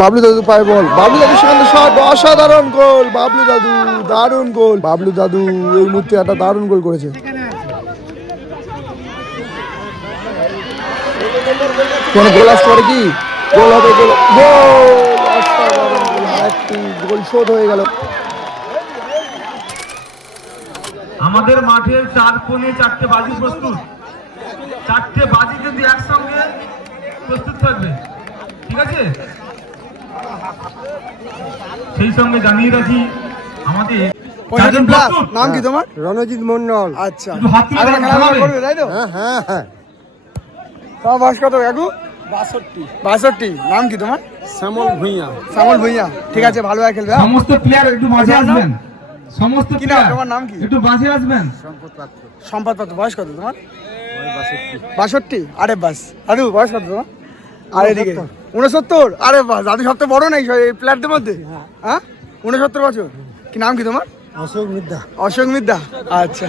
বাবলু দাদু পায় বল, বাবলু দাদু সেখানে শট, অসাধারণ গোল, বাবলু দাদু দারুণ গোল, বাবলু দাদু এই মুহূর্তে একটা দারুণ গোল করেছে। কোন গোল আসতে পারে কি? গোল হবে, গোল, গোল, অসাধারণ গোল, আরেকটি গোল শোধ হয়ে গেল। আমাদের মাঠের 4 কোণে 4টে বাজি প্রস্তুত, 4টে বাজি কিন্তু একসঙ্গে প্রস্তুত থাকবে, ঠিক আছে? সেই সঙ্গে জানিয়ে রাখি আমাদের নাম কি তোমার? রণজিৎ মন্ডল। আচ্ছা, করবে তাই তো? হ্যাঁ হ্যাঁ। তোমার বয়স কত কাকু? 62। নাম কি তোমার? শ্যামল ভূঁইয়া। শ্যামল ভূঁইয়া, ঠিক আছে, ভালো হয় খেলবে। সমস্ত প্লেয়ার একটু মাঝে আসবেন, সমস্ত কি নাম তোমার? নাম কি? একটু মাঝে আসবেন। সম্পদ পাত্র। বয়স কত তোমার? 62। আরে বাস, দাদু বয়স কত তোমার? আর এদিকে 69। আরে বাস, দাদু সবচেয়ে বড় নাই এই প্লেয়ারদের মধ্যে। হ্যাঁ, 69 বছর। কি নাম কি তোমার? অশোক মিদ্যা। অশোক মিদ্যা, আচ্ছা।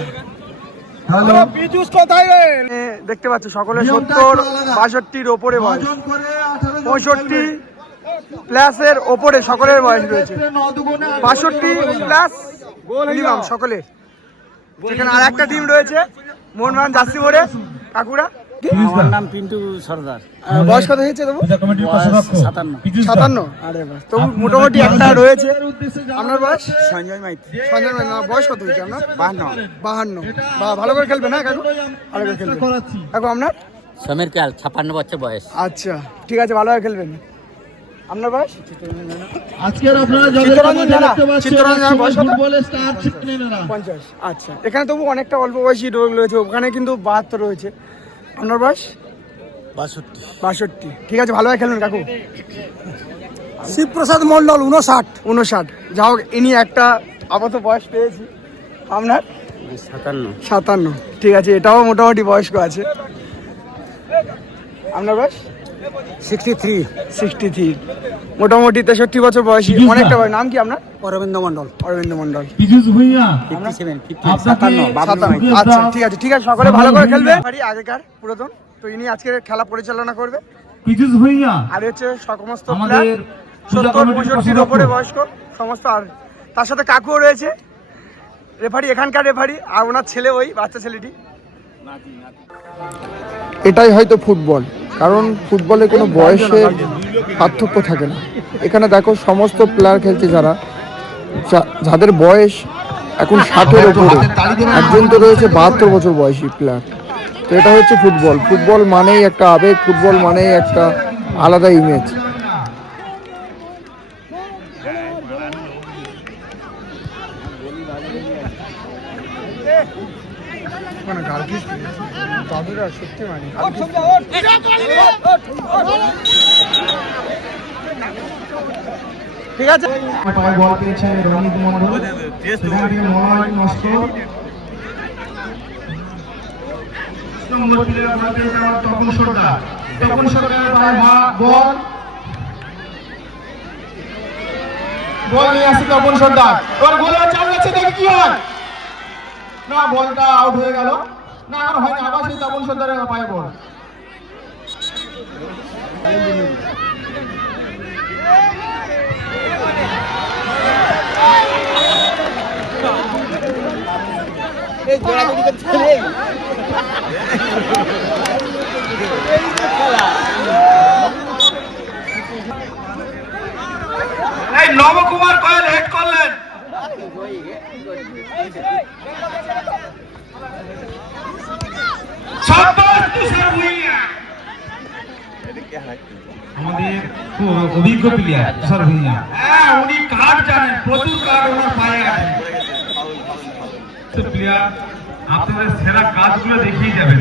হ্যালো, দেখতে পাচ্ছ সকলে 70, 62-র ওপরে বয়স, 65 প্লাসের ওপরে সকলের বয়স রয়েছে, 62 প্লাস মিনিমাম সকলের। সেখানে আর একটা টিম রয়েছে মোহনবাগান জার্সি পরে কাকুরা। আমার নাম পিন্টু সর্দার। বয়স কত হয়েছে তবু? 57। আরে বাস, তবু আপনারা মোটামুটি একটা রয়েছে। আপনার বয়স? সঞ্জয় মাইতি। সঞ্জয় মাইতি। বয়স কত হয়েছে আপনার? 52। ভালো করে খেলবে না কাকু? ভালো করে খেলবে কাকু। আপনার? সমীর কাল 56 বছর বয়স। আচ্ছা, ঠিক আছে, ভালো করে খেলবেন। আপনার বয়স? আজকের আপনারা চিত্তরঞ্জন জানা? চিত্তরঞ্জন বয়স কত? ফুটবলের স্টার ছিলেনরা 50। আচ্ছা, এখানে তবু অনেকটা অল্প বয়সী রোগ রয়েছে, ওখানে কিন্তু 72 রয়েছে। আপনার বয়স? 62। ঠিক আছে, ভালোভাবে খেলবেন কাকু। শিবপ্রসাদ মন্ডল 59। যা হোক, ইনি একটা আপাতত বয়স পেয়েছি। আপনার? 57। ঠিক আছে, এটাও মোটামুটি বয়স্ক আছে। আপনার বয়স? 63। মোটামুটি 63 বছর বয়সী, অনেকটা বয়স। নাম কি আপনার? অরবিন্দ মন্ডল। অরবিন্দ মন্ডল। পীযূষ ভূঁইয়া 57। আচ্ছা, ঠিক আছে, সকলে ভালো করে খেলবে। আগেকার পুরাতন তো ইনি আজকে খেলা পরিচালনা করবে। পীযূষ ভূঁইয়া আর হচ্ছে সমস্ত আমাদের 70-65-র উপরে বয়স্ক সমস্ত। আর তার সাথে কাকুও রয়েছে, রেফারি, এখানকার রেফারি, আর ওনার ছেলে, ওই বাচ্চা ছেলেটি। এটাই হয়তো ফুটবল, কারণ ফুটবলে কোনো বয়সের পার্থক্য থাকে না। এখানে দেখো সমস্ত প্লেয়ার খেলছে যাদের বয়স এখন 60-এর উপরে, একজন তো রয়েছে 72 বছর বয়সী প্লেয়ার। তো এটা হচ্ছে ফুটবল। ফুটবল মানেই একটা আবেগ, ফুটবল মানেই একটা আলাদা ইমেজ। ঠিক আছে, বল পেয়েছে রণজিৎ মন্ডল, সেখান থেকে মনোনয়ন নষ্ট। তপন সরকার বল নিয়ে আসছে তপন সরকার। এবার গোলে চাপ যাচ্ছে, দেখি কি হয়। না, বলটা আউট হয়ে গেল। না, আর হয়নি, আবার সেই তপন সরকারের পায়ে বল। এই নবকুমার কয়েল হেড করলেন। আমাদের অভিজ্ঞ প্লেয়ার তুষার ভূঁইয়া। হ্যাঁ, উনি কার্ড জানেন, প্রচুর কার্ড ওনার পায়ে আছে। প্লেয়ার আপনাদের সেরা কাজগুলো দেখিয়ে যাবেন।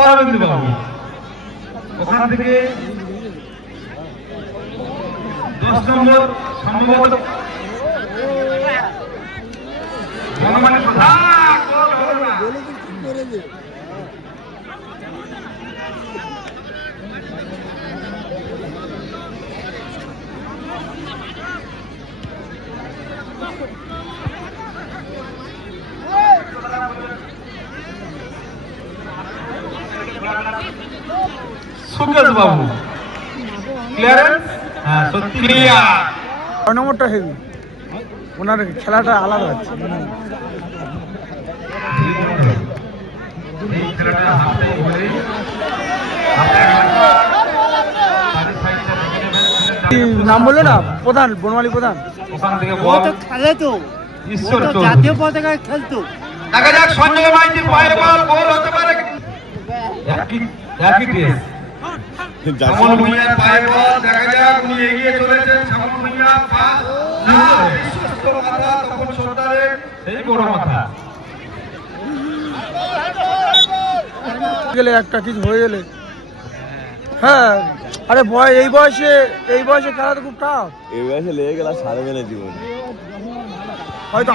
অরবিন্দ বাবু ওখান থেকে 10 নম্বর সম্ভবত জনমানের প্রধান। সুকেশ বাবু ক্লিয়ারেন্স, হ্যাঁ সত্যি ক্লিয়ার। 6 নম্বরটা হেভি, ওনার খেলাটা আলাদা হচ্ছে। এই খেলাটা হাতে বলে নাম বললো না প্রধান, বনমালী প্রধান। ওখান থেকে বল খেলে তো ঈশ্বর চৌধুরী। জাতীয় পতাকায় খেলতো। দেখা যাক সঞ্জয় মাইতির পায়ের বল গোল হতে পারে। একই টেস্ট শ্যামল ভূঁইয়ার পায়ের বল, দেখা যাক উনি এগিয়ে চলেছেন। শ্যামল ভূঁইয়া পাস না, বিশ্বস্ত মাথা তখন সর্দারের সেই বড় মাথা। গেলে একটা কিছু হয়ে গেলে, হ্যাঁ আরে এই বয়সে খেলা তো খুব টাফ। এই বয়সে লেগে গেল সারবে না জীবন। হয়তো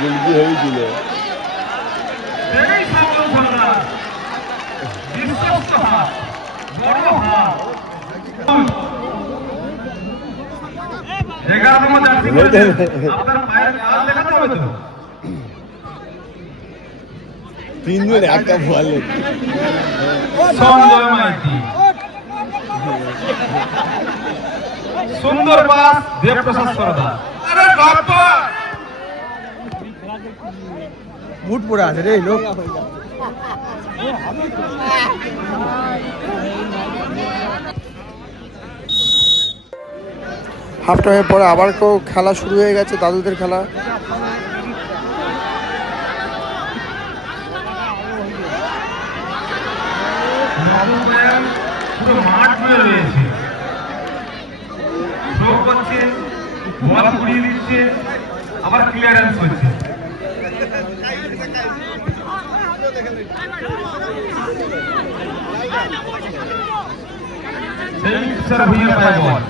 গুলকি হয়েছিল। এই শ্যামল সর্দার বিশ্বস্ত হাত, বড় হাত। 11 নম্বর জার্সি পরেছেন। আপনার পায়ের কাজ দেখাতে হবে তো। তিনজন একটা বল। সঞ্জয় মাইতি সুন্দর পাস, দেবপ্রসাদ সর্দার। আরে বাবা, বুট পরে আছে রে এই লোক। হাফ টাইমের পরে আবার কেউ খেলা শুরু হয়ে গেছে, দাদুদের খেলা। নবম পুরো মাঠ জুড়ে রয়েছে। থ্রো করছে, বল ঘুরিয়ে দিচ্ছে, আবার ক্লিয়ারেন্স হচ্ছে। সেই স্যার ভূঁইয়ার পায়ে বল।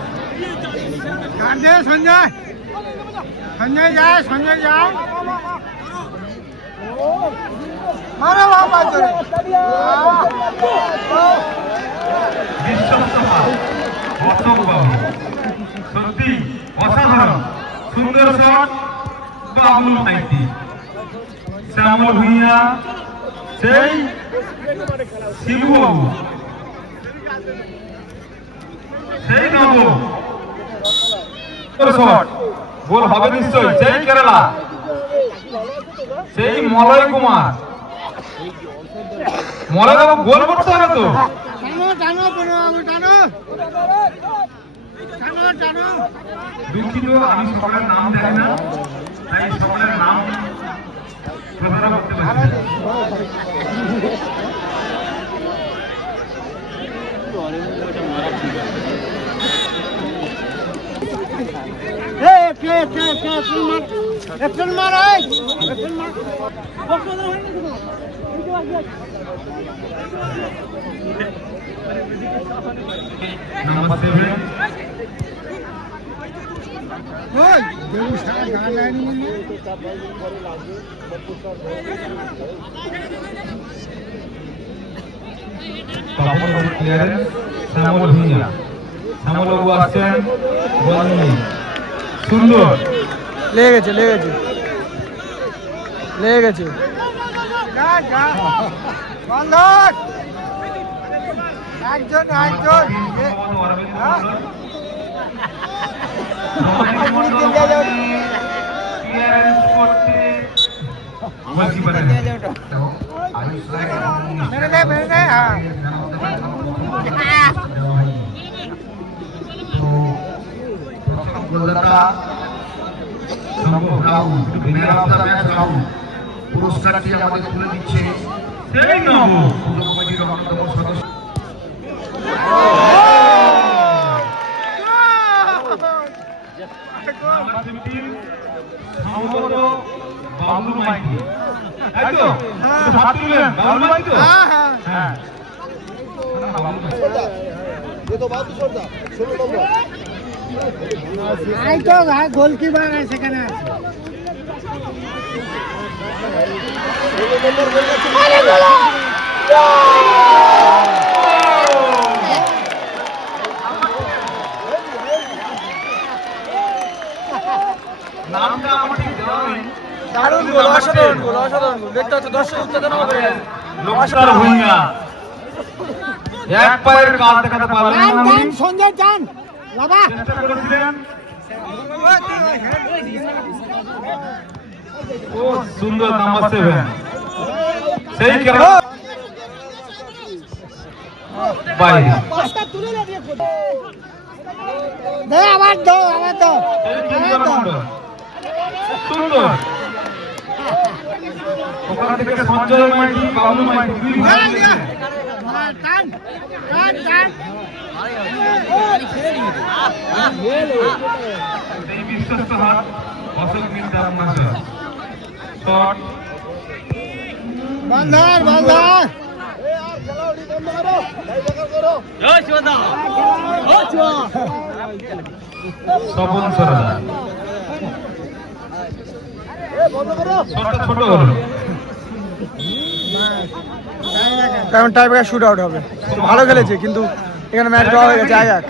সঞ্জয় যায় মারো বাবা তোরে। বিশ্বস্ত হাত, অশোক বাবু সত্যি অসাধারণ সুন্দর শট। বাবুল মাইতি, শ্যামল ভূঁইয়া, সেই শিবু বাবু, সেই নব শট। গোল হবে নিশ্চয়। সেই কেরালা, সেই মলয় কুমার। মলয় বাবু গোল করতে হবে তো। দুঃখিত, আমি সকলের নাম জানি না, তাই সকলের নাম প্রচার করতে পারছি না। নাম্বার 7 তপন বাবু ক্লিয়ারেন্স, শ্যামল ভূঁইয়া। শ্যামল বাবু আসছেন, বল নিয়ে সুন্দর। লেগে গেছে একজন ক্লিয়ারেন্স করতে গোলকিপারের পুরস্কারটি আমাদের তুলে দিচ্ছে সেই নব পুজো কমিটির অন্যতম সদস্য। বাবুল মাইতি, তাই তো? হাত তুলবেন, বাবুল মাইতি তো? হ্যাঁ। গোলকিপার সেখানে আছে। নামটা আমার ঠিক জানা নেই। দারুণ গোল, অসাধারণ গোল, অসাধারণ গোল। দেখতে হচ্ছে দর্শক উত্তেজনা হবে। লোকসার ভূঁইয়া এক পায়ের কাজ দেখাতে পারলেন না উনি। সঞ্জয় চান বাবা চেষ্টা করেছিলেন। ও সুন্দর নাম্বার 7 সেই খেলা বাইরে দে আবার দাও, আবার দাও। এই খেলা সুন্দর ওখান থেকে সঞ্জয় মাইতি বাবলু মাইতি দুই ভাই মিলে টান টান টান এই বিশ্বস্ত হাত অশোক মিন্দার মাঝে শট বন্ধন বন্ধন স্বপন সরদার শটটা ছোট হলো কারণ টাইব্রেকার শুট আউট হবে। ভালো খেলেছে কিন্তু এখানে ম্যাচ ড্র হয়ে গেছে 1-1।